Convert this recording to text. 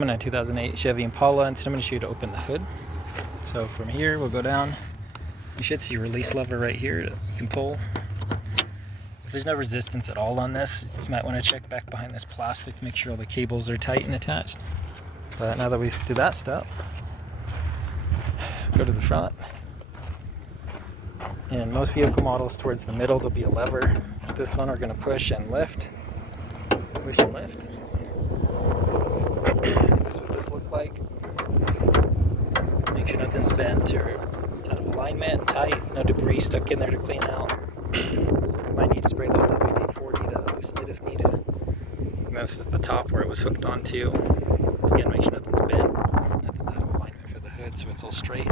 I'm in a 2008 Chevy Impala, and today I'm going to show you to open the hood. So from here, we'll go down. You should see a release lever right here that you can pull. If there's no resistance at all on this, you might want to check back behind this plastic, make sure all the cables are tight and attached. But now that we do that step, go to the front. In most vehicle models, towards the middle, there'll be a lever. This one we're going to push and lift. Push and lift. This is what this looks like. Make sure nothing's bent or out of alignment, tight, no debris stuck in there to clean out. Might need to spray a little WD-40 to loosen it if needed. And this is the top where it was hooked onto. Again, make sure nothing's bent, nothing's out of alignment for the hood so it's all straight.